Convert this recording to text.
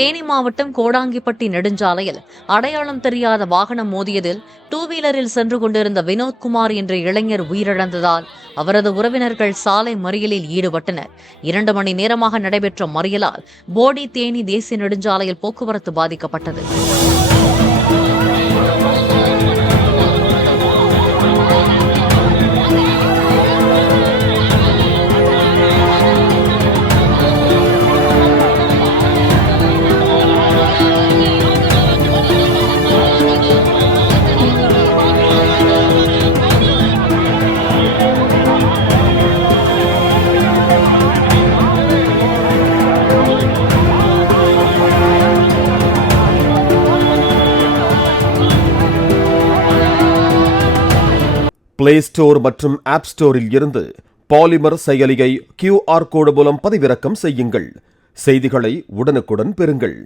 தேனி மாவட்டம் கோடாங்கிப்பட்டி நெடுஞ்சாலையில் அடையாளம் தெரியாத வாகனம் மோதியதில் டூ வீலரில் சென்று கொண்டிருந்த வினோத்குமார் என்ற இளைஞர் உயிரிழந்ததால் அவரது உறவினர்கள் சாலை மறியலில் ஈடுபட்டனர். 2 மணி நேரமாக நடைபெற்ற மறியலால் போடி தேனி தேசிய நெடுஞ்சாலையில் போக்குவரத்து பாதிக்கப்பட்டது. பிளே ஸ்டோர் மற்றும் ஆப் ஸ்டோரில் இருந்து பாலிமர் செயலியை QR கோடு மூலம் பதிவிறக்கம் செய்யுங்கள். செய்திகளை உடனுக்குடன் பெறுங்கள்.